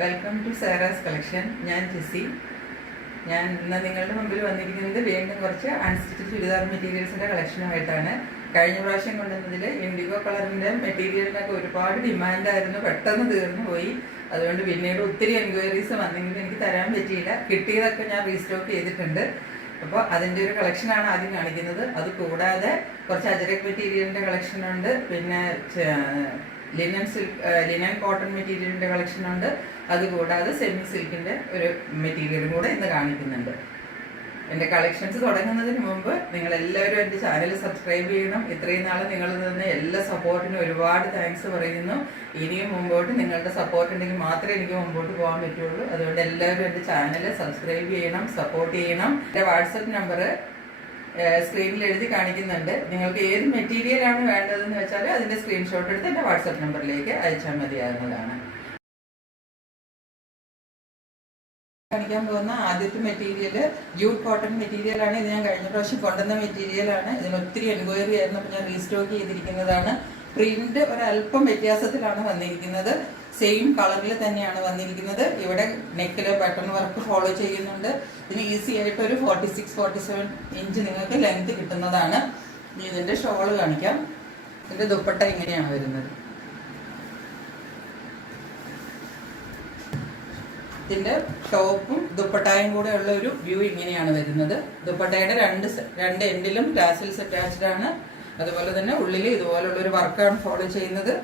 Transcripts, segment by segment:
Welcome to Sara's collection. ഞാൻ ജിസി. ഞാൻ ഇന്ന് നിങ്ങളുടെ മുമ്പിൽ വന്നിരിക്കുന്നത് വീണ്ടും കുറച്ച് അൺസ്റ്റിച്ച് ചുരിദാർ മെറ്റീരിയൽസിൻ്റെ കളക്ഷനുമായിട്ടാണ്. കഴിഞ്ഞ പ്രാവശ്യം കൊണ്ടുവന്നതിൽ ഇൻഡിഗോ കളറിൻ്റെ മെറ്റീരിയലിനൊക്കെ ഒരുപാട് ഡിമാൻഡായിരുന്നു, പെട്ടെന്ന് തീർന്നു പോയി. അതുകൊണ്ട് പിന്നീട് ഒത്തിരി എൻക്വയറീസ് വന്നെങ്കിലും എനിക്ക് തരാൻ പറ്റിയില്ല. കിട്ടിയതൊക്കെ ഞാൻ റീസ്റ്റോക്ക് ചെയ്തിട്ടുണ്ട്. അപ്പോൾ അതിൻ്റെ ഒരു കളക്ഷനാണ് ആദ്യം കാണിക്കുന്നത്. അത് കൂടാതെ കുറച്ച് അജരക് മെറ്റീരിയലിൻ്റെ കളക്ഷനുണ്ട്, പിന്നെ ലിനൻ കോട്ടൺ മെറ്റീരിയലിൻ്റെ കളക്ഷനുണ്ട്. അതുകൂടാതെ സെമി സിൽക്കിൻ്റെ ഒരു മെറ്റീരിയലും കൂടെ ഇന്ന് കാണിക്കുന്നുണ്ട്. എൻ്റെ കളക്ഷൻസ് തുടങ്ങുന്നതിന് മുമ്പ് നിങ്ങളെല്ലാവരും എൻ്റെ ചാനൽ സബ്സ്ക്രൈബ് ചെയ്യണം. ഇത്രയും നാൾ നിങ്ങൾ തന്ന എല്ലാ സപ്പോർട്ടിനും ഒരുപാട് താങ്ക്സ് പറയുന്നു. ഇനിയും മുമ്പോട്ട് നിങ്ങളുടെ സപ്പോർട്ട് ഉണ്ടെങ്കിൽ മാത്രമേ എനിക്ക് മുമ്പോട്ട് പോകാൻ പറ്റുള്ളൂ. അതുകൊണ്ട് എല്ലാവരും എൻ്റെ ചാനൽ സബ്സ്ക്രൈബ് ചെയ്യണം, സപ്പോർട്ട് ചെയ്യണം. എൻ്റെ വാട്സപ്പ് നമ്പർ സ്ക്രീനിൽ എഴുതി കാണിക്കുന്നുണ്ട്. നിങ്ങൾക്ക് ഏത് മെറ്റീരിയലാണ് വേണ്ടതെന്ന് വെച്ചാൽ അതിൻ്റെ സ്ക്രീൻഷോട്ട് എടുത്ത് എൻ്റെ വാട്സപ്പ് നമ്പറിലേക്ക് അയച്ചാൽ മതിയാകുന്നതാണ്. കാണിക്കാൻ പോകുന്ന ആദ്യത്തെ മെറ്റീരിയൽ ജൂട്ട് കോട്ടൺ മെറ്റീരിയലാണ്. ഇത് ഞാൻ കഴിഞ്ഞ പ്രാവശ്യം കൊണ്ടുവന്ന മെറ്റീരിയലാണ്. ഇതിന് ഒത്തിരി എൻക്വയറി ആയിരുന്നു, അപ്പോൾ ഞാൻ റീസ്റ്റോക്ക് ചെയ്തിരിക്കുന്നതാണ്. പ്രിന്റ് ഒരല്പം വ്യത്യാസത്തിലാണ് വന്നിരിക്കുന്നത്. സെയിം കളറിൽ തന്നെയാണ് വന്നിരിക്കുന്നത്. ഇവിടെ നെക്കിൽ ബട്ടൺ വർക്ക് ഫോളോ ചെയ്യുന്നുണ്ട്. ഇതിന് ഈസി ആയിട്ട് ഒരു 46-47 ഇഞ്ച് നിങ്ങൾക്ക് ലെങ്ത് കിട്ടുന്നതാണ്. ഇതിൻ്റെ ഷോള് കാണിക്കാം. ഇതിൻ്റെ ദുപ്പട്ട ഇങ്ങനെയാണ് വരുന്നത്. ഇതിൻ്റെ ടോപ്പും ദുപ്പട്ടായും കൂടെ ഉള്ള ഒരു വ്യൂ ഇങ്ങനെയാണ് വരുന്നത്. ദുപ്പട്ടയുടെ രണ്ട് എൻഡിലും ടാസിൽസ് അറ്റാച്ച്ഡ് ആണ്. അതുപോലെ തന്നെ ഉള്ളിൽ ഇതുപോലുള്ളൊരു വർക്കാണ് ഫോളോ ചെയ്യുന്നത്.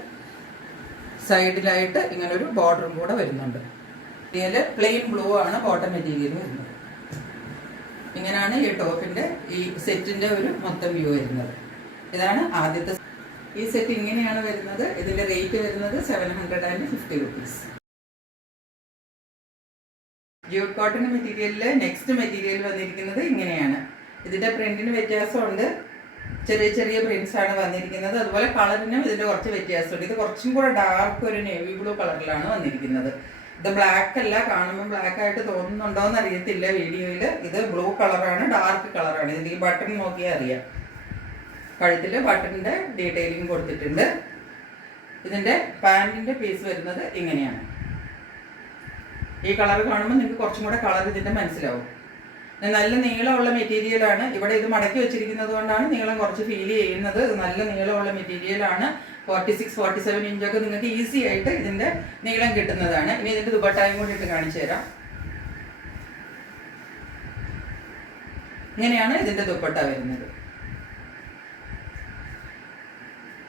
സൈഡിലായിട്ട് ഇങ്ങനൊരു ബോർഡറും കൂടെ വരുന്നുണ്ട്. ഇതിൽ പ്ലെയിൻ ബ്ലൂ ആണ് കോട്ടൺ മെറ്റീരിയൽ വരുന്നത്. ഇങ്ങനെയാണ് ഈ ടോപ്പിൻ്റെ ഈ സെറ്റിൻ്റെ ഒരു മൊത്തം വ്യൂ വരുന്നത്. ഇതാണ് ആദ്യത്തെ. ഈ സെറ്റ് ഇങ്ങനെയാണ് വരുന്നത്. ഇതിൻ്റെ റേറ്റ് വരുന്നത് 750 rupees. ജൂട്ട് കോട്ടൺ മെറ്റീരിയലിൽ നെക്സ്റ്റ് മെറ്റീരിയൽ വന്നിരിക്കുന്നത് ഇങ്ങനെയാണ്. ഇതിൻ്റെ പ്രിന്റിന് വ്യത്യാസമുണ്ട്, ചെറിയ ചെറിയ പ്രിന്റ്സ് ആണ് വന്നിരിക്കുന്നത്. അതുപോലെ കളറിനും ഇതിൻ്റെ കുറച്ച് വ്യത്യാസമുണ്ട്. ഇത് കുറച്ചും കൂടെ ഡാർക്ക് ഒരു നേവി ബ്ലൂ കളറിലാണ് വന്നിരിക്കുന്നത്. ഇത് ബ്ലാക്ക് അല്ല, കാണുമ്പോൾ ബ്ലാക്ക് ആയിട്ട് തോന്നുന്നുണ്ടോയെന്ന് അറിയത്തില്ല വീഡിയോയിൽ. ഇത് ബ്ലൂ കളറാണ്, ഡാർക്ക് കളറാണ്. ഇതിൻ്റെ ഈ ബട്ടൺ നോക്കിയാൽ അറിയാം. കഴുത്തിൽ ബട്ടണിൻ്റെ ഡീറ്റെയിലിംഗ് കൊടുത്തിട്ടുണ്ട്. ഇതിൻ്റെ പാൻറ്റിൻ്റെ പീസ് വരുന്നത് ഇങ്ങനെയാണ്. ഈ കളർ കാണുമ്പോൾ നിങ്ങൾക്ക് കുറച്ചും കൂടെ കളർ ഇതിൻ്റെ മനസ്സിലാവും. നല്ല നീളമുള്ള മെറ്റീരിയലാണ്. ഇവിടെ ഇത് മടക്കി വെച്ചിരിക്കുന്നത് കൊണ്ടാണ് നീളം കുറച്ച് ഫീൽ ചെയ്യുന്നത്. ഇത് നല്ല നീളമുള്ള മെറ്റീരിയലാണ്. 46-47 ഇഞ്ചൊക്കെ നിങ്ങൾക്ക് ഈസി ആയിട്ട് ഇതിൻ്റെ നീളം കിട്ടുന്നതാണ്. ഇനി ഇതിൻ്റെ ദുപ്പട്ടായും കൂടി ഇട്ട് കാണിച്ചു തരാം. ഇങ്ങനെയാണ് ഇതിൻ്റെ ദുപ്പട്ട വരുന്നത്.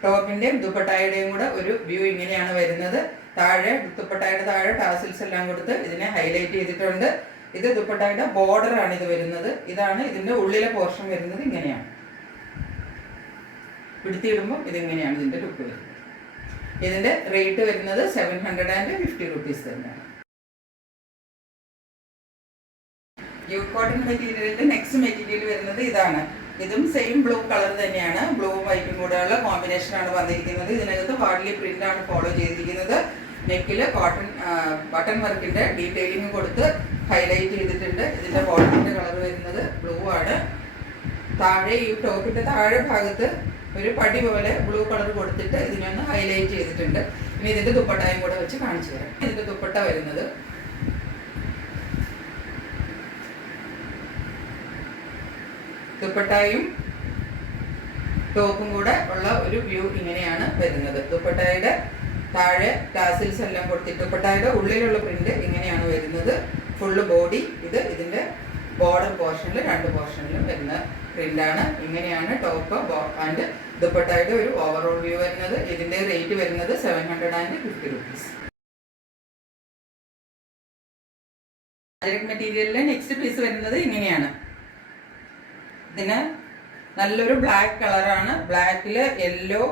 ടോപ്പിൻ്റെയും ദുപ്പട്ടായുടെയും കൂടെ ഒരു വ്യൂ ഇങ്ങനെയാണ് വരുന്നത്. താഴെ ദുപ്പട്ടായുടെ താഴെ ടാസിൽസ് എല്ലാം കൊടുത്ത് ഇതിനെ ഹൈലൈറ്റ് ചെയ്തിട്ടുണ്ട്. ഇത് ദുപ്പട്ടായുടെ ബോർഡർ ആണ് ഇത് വരുന്നത്. ഇതാണ് ഇതിൻ്റെ ഉള്ളിലെ പോർഷൻ വരുന്നത്. ഇങ്ങനെയാണ് പിടുത്തിയിടുമ്പോൾ ഇതിങ്ങനെയാണ് ഇതിൻ്റെ ലുക്ക് വരുന്നത്. ഇതിൻ്റെ റേറ്റ് വരുന്നത് 750 rupees തന്നെയാണ്. ജൂട്ട് കോട്ടൺ മെറ്റീരിയലിൻ്റെ നെക്സ്റ്റ് മെറ്റീരിയൽ വരുന്നത് ഇതാണ്. ഇതും സെയിം ബ്ലൂ കളർ തന്നെയാണ്. ബ്ലൂവും വൈറ്റും കൂടെയുള്ള കോമ്പിനേഷനാണ് വന്നിരിക്കുന്നത്. ഇതിനകത്ത് വാർഡ്ലി പ്രിന്റ് ആണ് ഫോളോ ചെയ്തിരിക്കുന്നത്. നെക്കിൽ കോട്ടൺ ബട്ടൺ വർക്കിൻ്റെ ഡീറ്റെയിലിംഗ് കൊടുത്ത് ഹൈലൈറ്റ് ചെയ്തിട്ടുണ്ട്. ഇതിൻ്റെ ബോട്ടത്തിൻ്റെ കളർ വരുന്നത് ബ്ലൂ ആണ്. താഴെ ഈ ടോപ്പിൻ്റെ താഴെ ഭാഗത്ത് ഒരു പടി പോലെ ബ്ലൂ കളർ കൊടുത്തിട്ട് ഇതിനൊന്ന് ഹൈലൈറ്റ് ചെയ്തിട്ടുണ്ട്. ഇനി ഇതിൻ്റെ ദുപ്പട്ടായും കൂടെ വെച്ച് കാണിച്ചു തരാം. ഇതിൻ്റെ ദുപ്പട്ട വരുന്നത് ദുപ്പട്ടായും ടോപ്പും കൂടെ ഉള്ള ഒരു വ്യൂ ഇങ്ങനെയാണ് വരുന്നത്. ദുപ്പട്ടായുടെ താഴെ ടാസിൽസ് എല്ലാം കൊടുത്തിട്ട് ദുപ്പട്ടായുടെ ഉള്ളിലുള്ള പ്രിന്റ് ഇങ്ങനെയാണ് വരുന്നത്. ഫുള്ള് ബോഡി ഇത് ഇതിൻ്റെ ബോർഡർ പോർഷനിൽ രണ്ട് പോർഷനിലും വരുന്ന പ്രിന്റാണ്. ഇങ്ങനെയാണ് ടോപ്പ് ആൻഡ് ദുപ്പട്ടായുടെ ഒരു ഓവറോൾ വ്യൂ വരുന്നത്. ഇതിൻ്റെ റേറ്റ് വരുന്നത് 750 rupees. മെറ്റീരിയലിലെ നെക്സ്റ്റ് പീസ് വരുന്നത് ഇങ്ങനെയാണ്. ഇതിന് നല്ലൊരു ബ്ലാക്ക് കളറാണ്. ബ്ലാക്കിൽ യെല്ലോ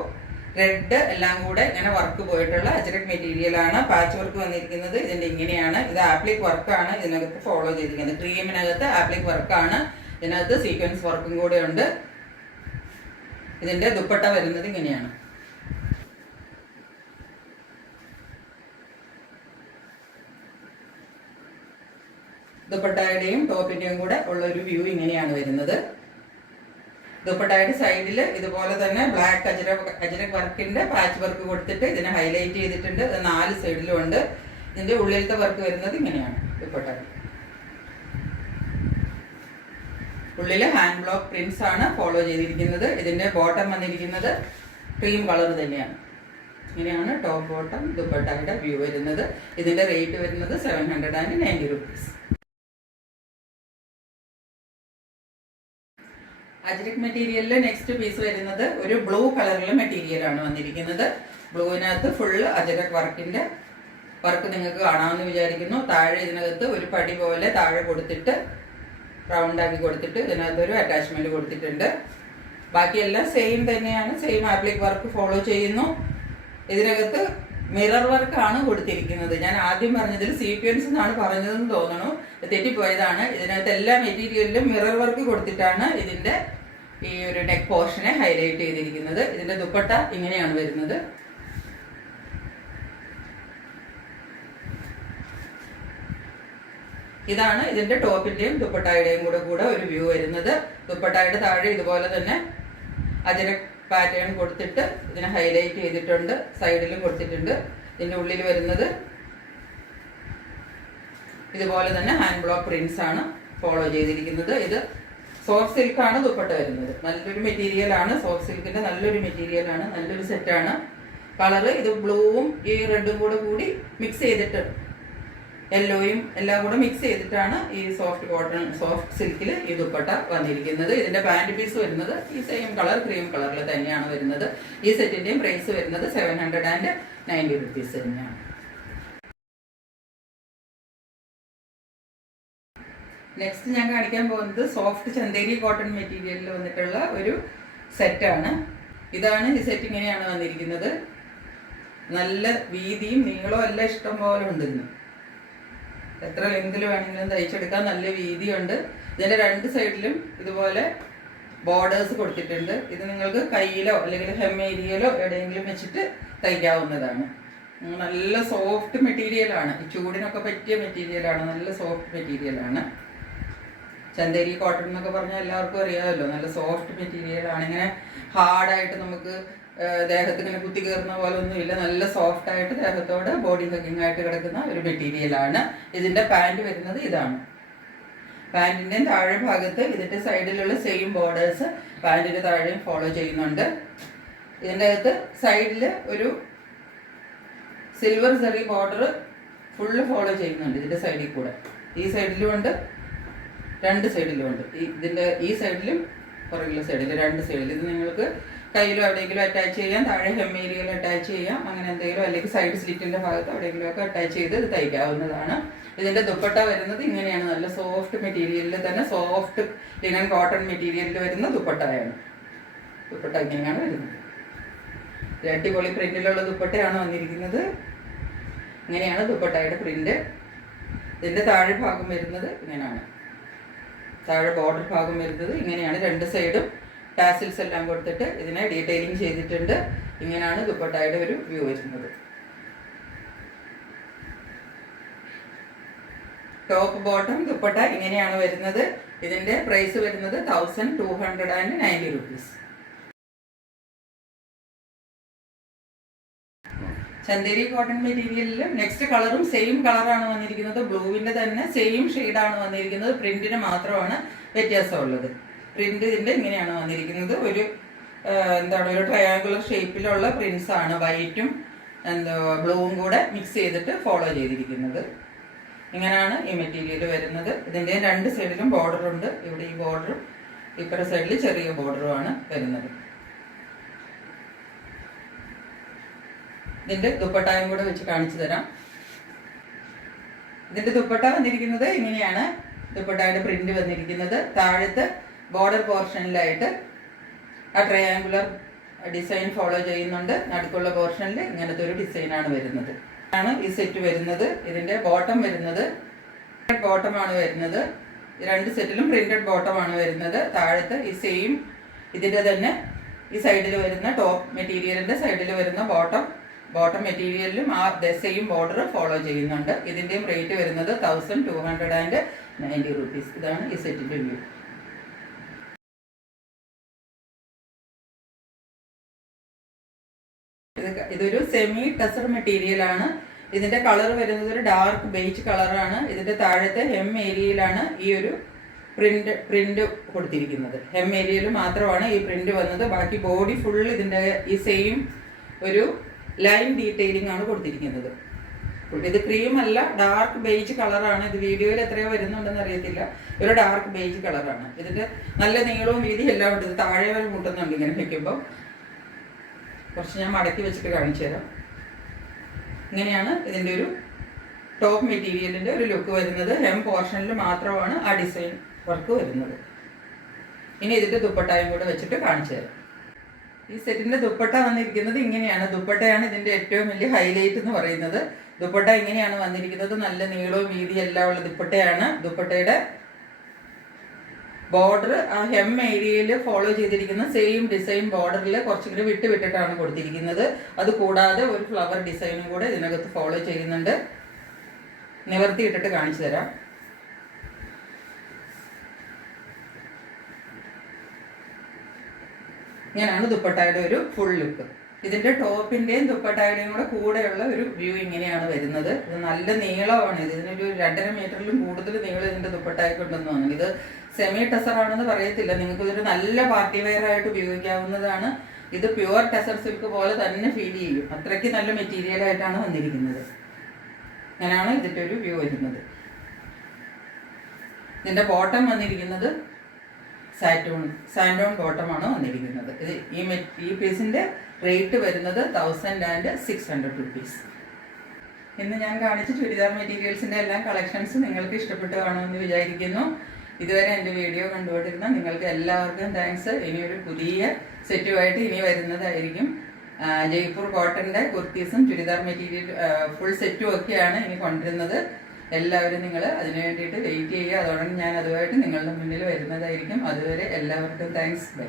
റെഡ് എല്ലാം കൂടെ ഇങ്ങനെ വർക്ക് പോയിട്ടുള്ള അജരക് മെറ്റീരിയലാണ്. പാച്ച് വർക്ക് വന്നിരിക്കുന്നത് ഇതിൻ്റെ ഇങ്ങനെയാണ്. ഇത് ആപ്ലിക് വർക്കാണ് ഇതിനകത്ത് ഫോളോ ചെയ്തിരിക്കുന്നത്. ക്രീമിനകത്ത് ആപ്ലിക് വർക്കാണ്. ഇതിനകത്ത് സീക്വൻസ് വർക്കും കൂടെ ഉണ്ട്. ഇതിൻ്റെ ദുപ്പട്ട വരുന്നത് ഇങ്ങനെയാണ്. ദുപ്പട്ടയുടെയും ടോപ്പിൻ്റെയും കൂടെ ഉള്ള ഒരു വ്യൂ ഇങ്ങനെയാണ് വരുന്നത്. ദുപ്പട്ടയുടെ സൈഡിൽ ഇതുപോലെ തന്നെ ബ്ലാക്ക് അജരക് വർക്കിന്റെ പാച്ച് വർക്ക് കൊടുത്തിട്ട് ഇതിനെ ഹൈലൈറ്റ് ചെയ്തിട്ടുണ്ട്. 4 സൈഡിലും ഉണ്ട്. ഇതിൻ്റെ ഉള്ളിലത്തെ വർക്ക് വരുന്നത് ഇങ്ങനെയാണ്. ദുപ്പട്ട ഉള്ളിൽ ഹാൻഡ് ബ്ലോക്ക് പ്രിന്റ്സ് ആണ് ഫോളോ ചെയ്തിരിക്കുന്നത്. ഇതിൻ്റെ ബോട്ടം വന്നിരിക്കുന്നത് ക്രീം കളർ തന്നെയാണ്. ഇങ്ങനെയാണ് ടോപ്പ് ബോട്ടം ദുപ്പട്ടയുടെ വ്യൂ വരുന്നത്. ഇതിൻ്റെ റേറ്റ് വരുന്നത് 790 rupees. അജ്രക് മെറ്റീരിയലിൽ നെക്സ്റ്റ് പീസ് വരുന്നത് ഒരു ബ്ലൂ കളറിലെ മെറ്റീരിയലാണ് വന്നിരിക്കുന്നത്. ബ്ലൂവിനകത്ത് ഫുള്ള് അജ്രക് വർക്കിന്റെ വർക്ക് നിങ്ങൾക്ക് കാണാമെന്ന് വിചാരിക്കുന്നു. താഴെ ഇതിനകത്ത് ഒരു പടി പോലെ താഴെ കൊടുത്തിട്ട് റൗണ്ട് ആക്കി കൊടുത്തിട്ട് ഇതിനകത്ത് ഒരു അറ്റാച്ച്മെന്റ് കൊടുത്തിട്ടുണ്ട്. ബാക്കിയെല്ലാം സെയിം തന്നെയാണ്, സെയിം ആപ്ലിക് വർക്ക് ഫോളോ ചെയ്യുന്നു. ഇതിനകത്ത് മിറർ വർക്കാണ് കൊടുത്തിരിക്കുന്നത്. ഞാൻ ആദ്യം പറഞ്ഞതിൽ സീക്വൻസ് എന്നാണ് പറഞ്ഞതെന്ന് തോന്നുന്നു, തെറ്റിപ്പോയതാണ്. ഇതിനകത്ത് എല്ലാ മെറ്റീരിയലിലും മിറർ വർക്ക് കൊടുത്തിട്ടാണ് ഇതിന്റെ ഈ ഒരു നെക്ക് പോർഷനെ ഹൈലൈറ്റ് ചെയ്തിരിക്കുന്നത്. ഇതിന്റെ ദുപ്പട്ട ഇങ്ങനെയാണ് വരുന്നത്. ഇതാണ് ഇതിന്റെ ടോപ്പിന്റെയും ദുപ്പട്ടയുടെയും കൂടെ ഒരു വ്യൂ വരുന്നത്. ദുപ്പട്ടയുടെ താഴെ ഇതുപോലെ തന്നെ അജരക് പാറ്റേൺ കൊടുത്തിട്ട് ഇതിനെ ഹൈലൈറ്റ് ചെയ്തിട്ടുണ്ട്. സൈഡിലും കൊടുത്തിട്ടുണ്ട്. ഇതിന്റെ ഉള്ളിൽ വരുന്നത് ഇതുപോലെ തന്നെ ഹാൻഡ് ബ്ലോക്ക് പ്രിന്റ്സ് ആണ് ഫോളോ ചെയ്തിരിക്കുന്നത്. ഇത് സോഫ്റ്റ് സിൽക്കാണ് ദുപ്പട്ട വരുന്നത്. നല്ലൊരു മെറ്റീരിയൽ ആണ്, സോഫ്റ്റ് സിൽക്കിന്റെ നല്ലൊരു മെറ്റീരിയൽ ആണ്, നല്ലൊരു സെറ്റാണ്. കളറ് ഇത് ബ്ലൂവും ഈ റെഡും കൂടി മിക്സ് ചെയ്തിട്ട്, യെല്ലോയും എല്ലാം കൂടെ മിക്സ് ചെയ്തിട്ടാണ് ഈ സോഫ്റ്റ് സിൽക്കിൽ ഈ ദുപ്പട്ട വന്നിരിക്കുന്നത്. ഇതിന്റെ പാന്റ് പീസ് വരുന്നത് ഈ സെയിം കളർ ക്രീം കളറിൽ തന്നെയാണ് വരുന്നത്. ഈ സെറ്റിന്റെയും പ്രൈസ് വരുന്നത് 790 rupees തന്നെയാണ്. നെക്സ്റ്റ് ഞാൻ കാണിക്കാൻ പോകുന്നത് സോഫ്റ്റ് ചന്തേരി കോട്ടൺ മെറ്റീരിയലിൽ വന്നിട്ടുള്ള ഒരു സെറ്റാണ്. ഇതാണ് ഈ സെറ്റ്. ഇങ്ങനെയാണ് വന്നിരിക്കുന്നത്. നല്ല വീതിയും നീളവും എല്ലാം ഇഷ്ടം പോലെ ഉണ്ട്. ഇതിന് എത്ര ലെങ്തിൽ വേണമെങ്കിലും തയ്ച്ചെടുക്കാൻ നല്ല വീതിയുണ്ട്. ഇതിന്റെ രണ്ട് സൈഡിലും ഇതുപോലെ ബോർഡേഴ്സ് കൊടുത്തിട്ടുണ്ട്. ഇത് നിങ്ങൾക്ക് കയ്യിലോ അല്ലെങ്കിൽ ഹെം ഏരിയയിലോ എവിടെയെങ്കിലും വെച്ചിട്ട് തയ്ക്കാവുന്നതാണ്. നല്ല സോഫ്റ്റ് മെറ്റീരിയലാണ്. ഈ ചൂടിനൊക്കെ പറ്റിയ മെറ്റീരിയലാണ്. നല്ല സോഫ്റ്റ് മെറ്റീരിയലാണ്. ചന്തേരി കോട്ടൺ എന്നൊക്കെ പറഞ്ഞാൽ എല്ലാവർക്കും അറിയാമല്ലോ. നല്ല സോഫ്റ്റ് മെറ്റീരിയലാണ്. ഇങ്ങനെ ഹാർഡായിട്ട് നമുക്ക് ദേഹത്ത് ഇങ്ങനെ കുത്തി കയറുന്ന പോലെ ഒന്നുമില്ല. നല്ല സോഫ്റ്റ് ആയിട്ട് ദേഹത്തോട് ബോഡി ഹഗ്ഗിങ് ആയിട്ട് കിടക്കുന്ന ഒരു മെറ്റീരിയലാണ്. ഇതിന്റെ പാൻറ് വരുന്നത് ഇതാണ്. പാൻറ്റിന്റെ താഴെ ഭാഗത്ത് ഇതിന്റെ സൈഡിലുള്ള സെയിം ബോർഡേഴ്സ് പാൻറ്റിന്റെ താഴെയും ഫോളോ ചെയ്യുന്നുണ്ട്. ഇതിൻ്റെ അകത്ത് സൈഡിൽ ഒരു സിൽവർ സെറി ബോർഡർ ഫുള്ള് ഫോളോ ചെയ്യുന്നുണ്ട്. ഇതിന്റെ സൈഡിൽ കൂടെ ഈ സൈഡിലും ഉണ്ട്, രണ്ട് സൈഡിലും ഉണ്ട്. ഇതിന്റെ ഈ സൈഡിലും പുറകിലെ സൈഡിൽ, രണ്ട് സൈഡിൽ. ഇത് നിങ്ങൾക്ക് കയ്യിലോ എവിടെയെങ്കിലും അറ്റാച്ച് ചെയ്യാം, താഴെ ഹെം ഏരിയയിൽ അറ്റാച്ച് ചെയ്യാം, അങ്ങനെ എന്തെങ്കിലും, അല്ലെങ്കിൽ സൈഡ് സ്ലിറ്റിന്റെ ഭാഗത്ത് എവിടെയെങ്കിലും ഒക്കെ അറ്റാച്ച് ചെയ്ത് ഇത് തയ്ക്കാവുന്നതാണ്. ഇതിന്റെ ദുപ്പട്ട വരുന്നത് ഇങ്ങനെയാണ്. നല്ല സോഫ്റ്റ് മെറ്റീരിയലിൽ തന്നെ, സോഫ്റ്റ് ലിനൻ കോട്ടൺ മെറ്റീരിയലിൽ വരുന്ന ദുപ്പട്ടയാണ്. ദുപ്പട്ട ഇങ്ങനെയാണ് വരുന്നത്. അടിപൊളി പ്രിന്റിലുള്ള ദുപ്പട്ടയാണ് വന്നിരിക്കുന്നത്. ഇങ്ങനെയാണ് ദുപ്പട്ടയുടെ പ്രിന്റ്. ഇതിന്റെ താഴെ ഭാഗം വരുന്നത് ഇങ്ങനെയാണ്. താഴെ ബോർഡർ ഭാഗം വരുന്നത് ഇങ്ങനെയാണ്. രണ്ട് സൈഡും ടാസിൽസ് എല്ലാം കൊടുത്തിട്ട് ഇതിനെ ഡീറ്റെയിലിംഗ് ചെയ്തിട്ടുണ്ട്. ഇങ്ങനെയാണ് ദുപ്പട്ടയുടെ ഒരു വ്യൂ വരുന്നത്. ടോപ്പ് ബോട്ടം ദുപ്പട്ട ഇങ്ങനെയാണ് വരുന്നത്. ഇതിന്റെ പ്രൈസ് വരുന്നത് 1290 rupees. ചന്തേരി കോട്ടൺ മെറ്റീരിയലിൽ നെക്സ്റ്റ് കളറും സെയിം കളറാണ് വന്നിരിക്കുന്നത്. ബ്ലൂവിന്റെ തന്നെ സെയിം ഷെയ്ഡാണ് വന്നിരിക്കുന്നത്. പ്രിന്റിന് മാത്രമാണ് വ്യത്യാസമുള്ളത്. പ്രിന്റ് ഇതിന്റെ ഇങ്ങനെയാണ് വന്നിരിക്കുന്നത്. ഒരു ഒരു ട്രയാങ്കുലർ ഷേപ്പിലുള്ള പ്രിന്റ്സ് ആണ്. വൈറ്റും ബ്ലൂവും കൂടെ മിക്സ് ചെയ്തിട്ട് ഫോളോ ചെയ്തിരിക്കുന്നത്. ഇങ്ങനെയാണ് ഈ മെറ്റീരിയൽ വരുന്നത്. ഇതിന്റെ രണ്ട് സൈഡിലും ബോർഡർ ഉണ്ട്. ഇവിടെ ഈ ബോർഡറും ഇപ്പുറ സൈഡിൽ ചെറിയ ബോർഡറുമാണ് വരുന്നത്. ഇതിന്റെ ദുപ്പട്ടയും കൂടെ വെച്ച് കാണിച്ചു തരാം. ഇതിന്റെ ദുപ്പട്ട വന്നിരിക്കുന്നത് ഇങ്ങനെയാണ്. ദുപ്പട്ടയുടെ പ്രിന്റ് വന്നിരിക്കുന്നത് താഴത്തെ ബോർഡർ പോർഷനിലായിട്ട് ആ ട്രയാങ്കുലർ ഡിസൈൻ ഫോളോ ചെയ്യുന്നുണ്ട്. നടുക്കുള്ള പോർഷനിൽ ഇങ്ങനത്തെ ഒരു ഡിസൈനാണ് വരുന്നത്. ആണ് ഈ സെറ്റ് വരുന്നത്. ഇതിന്റെ ബോട്ടം വരുന്നത് ബോട്ടമാണ് വരുന്നത്. രണ്ട് സെറ്റിലും പ്രിന്റഡ് ബോട്ടമാണ് വരുന്നത്. താഴത്തെ ഈ സെയിം ഇതിന്റെ തന്നെ ഈ സൈഡിൽ വരുന്ന ടോപ്പ് മെറ്റീരിയലിന്റെ സൈഡിൽ വരുന്ന ബോട്ടം മെറ്റീരിയലിലും ആ സെയിം ബോർഡർ ഫോളോ ചെയ്യുന്നുണ്ട്. ഇതിന്റെയും റേറ്റ് വരുന്നത് 1290 rupees. ഇതാണ് ഈ സെറ്റിന്റെ വ്യൂ. ഇതൊരു സെമി ടെസർ മെറ്റീരിയൽ ആണ്. ഇതിന്റെ കളർ വരുന്നത് ഒരു ഡാർക്ക് ബേജ് കളറാണ്. ഇതിന്റെ താഴത്തെ ഹെം ഏരിയയിലാണ് ഈ ഒരു പ്രിന്റ് കൊടുത്തിരിക്കുന്നത്. ഹെം ഏരിയയിൽ മാത്രമാണ് ഈ പ്രിന്റ് വന്നത്. ബാക്കി ബോഡി ഫുൾ ഇതിന്റെ ഈ സെയിം ഒരു ലൈൻ ഡീറ്റെയിലിംഗ് ആണ് കൊടുത്തിരിക്കുന്നത്. ഇത് ക്രീം അല്ല, ഡാർക്ക് ബേജ് കളറാണ്. ഇത് വീഡിയോയിൽ എത്രയോ വരുന്നുണ്ടെന്ന് അറിയത്തില്ല. ഒരു ഡാർക്ക് ബേജ് കളറാണ്. ഇതിന്റെ നല്ല നീളവും വീതി എല്ലാം ഉണ്ട്. ഇത് താഴെ വരെ മുട്ടുന്നുണ്ട് ഇങ്ങനെ വെക്കുമ്പോൾ. കുറച്ച് ഞാൻ മടക്കി വെച്ചിട്ട് കാണിച്ചു തരാം. ഇങ്ങനെയാണ് ഇതിന്റെ ഒരു ടോപ്പ് മെറ്റീരിയലിന്റെ ഒരു ലുക്ക് വരുന്നത്. ഹെം പോർഷനിൽ മാത്രമാണ് ആ ഡിസൈൻ വർക്ക് വരുന്നത്. ഇനി ഇതിന്റെ ദുപ്പട്ടായും കൂടെ വെച്ചിട്ട് കാണിച്ചു തരാം. ഈ സെറ്റിന്റെ ദുപ്പട്ട വന്നിരിക്കുന്നത് ഇങ്ങനെയാണ്. ദുപ്പട്ടയാണ് ഇതിന്റെ ഏറ്റവും വലിയ ഹൈലൈറ്റ് എന്ന് പറയുന്നത്. ദുപ്പട്ട ഇങ്ങനെയാണ് വന്നിരിക്കുന്നത്. നല്ല നീളവും വീതി എല്ലാം ഉള്ള ദുപ്പട്ടയാണ്. ദുപ്പട്ടയുടെ ബോർഡർ ആ ഹെം ഏരിയയിൽ ഫോളോ ചെയ്തിരിക്കുന്ന സെയിം ഡിസൈൻ ബോർഡറിൽ കുറച്ചുകൂടി വിട്ടിട്ടാണ് കൊടുത്തിരിക്കുന്നത്. അത് കൂടാതെ ഒരു ഫ്ലവർ ഡിസൈനും കൂടെ ഇതിനകത്ത് ഫോളോ ചെയ്യുന്നുണ്ട്. നിവർത്തി ഇട്ടിട്ട് കാണിച്ചു തരാം. ഇങ്ങനെയാണ് ദുപ്പട്ടയുടെ ഒരു ഫുൾ ലുക്ക്. ഇതിന്റെ ടോപ്പിന്റെയും ദുപ്പട്ടയുടെയും കൂടെയുള്ള ഒരു വ്യൂ ഇങ്ങനെയാണ് വരുന്നത്. ഇത് നല്ല നീളമാണ്. ഇതിനൊരു 2.5 മീറ്ററിലും കൂടുതൽ നീളം ഇതിന്റെ ദുപ്പട്ടായിക്കൊണ്ടെന്ന് തോന്നുന്നു. ഇത് സെമി ടെസർ ആണെന്ന് പറയത്തില്ല. നിങ്ങൾക്ക് ഇതൊരു നല്ല പാർട്ടി വെയർ ആയിട്ട് ഉപയോഗിക്കാവുന്നതാണ്. ഇത് പ്യുവർ ടെസർ സിൽക്ക് പോലെ തന്നെ ഫീൽ ചെയ്യും. അത്രയ്ക്ക് നല്ല മെറ്റീരിയൽ ആയിട്ടാണ് വന്നിരിക്കുന്നത്. അങ്ങനെയാണ് ഇതിന്റെ ഒരു വ്യൂ വരുന്നത്. ഇതിന്റെ ബോട്ടം വന്നിരിക്കുന്നത് സാൻഡോൺ ബോട്ടമാണ് വന്നിരിക്കുന്നത്. ഇത് ഈ പീസിന്റെ റേറ്റ് വരുന്നത് 1600 rupees. ഇന്ന് ഞാൻ കാണിച്ച ചുരിദാർ മെറ്റീരിയൽസിന്റെ എല്ലാം കളക്ഷൻസ് നിങ്ങൾക്ക് ഇഷ്ടപ്പെട്ടു കാണുമെന്ന് വിചാരിക്കുന്നു. ഇതുവരെ എൻ്റെ വീഡിയോ കണ്ടുകൊണ്ടിരുന്ന നിങ്ങൾക്ക് എല്ലാവർക്കും താങ്ക്സ്. ഇനിയൊരു പുതിയ സെറ്റുമായിട്ട് ഇനി വരുന്നതായിരിക്കും. ജയ്പൂർ കോട്ടന്റെ കുർത്തീസും ചുരിദാർ മെറ്റീരിയൽ ഫുൾ സെറ്റും ഒക്കെയാണ് ഇനി കൊണ്ടുവരുന്നത്. എല്ലാവരും നിങ്ങൾ അതിനു വേണ്ടിയിട്ട് വെയിറ്റ് ചെയ്യുക. അതോടെ ഞാൻ അതുമായിട്ട് നിങ്ങളുടെ മുന്നിൽ വരുന്നതായിരിക്കും. അതുവരെ എല്ലാവർക്കും താങ്ക്സ്. ബൈ.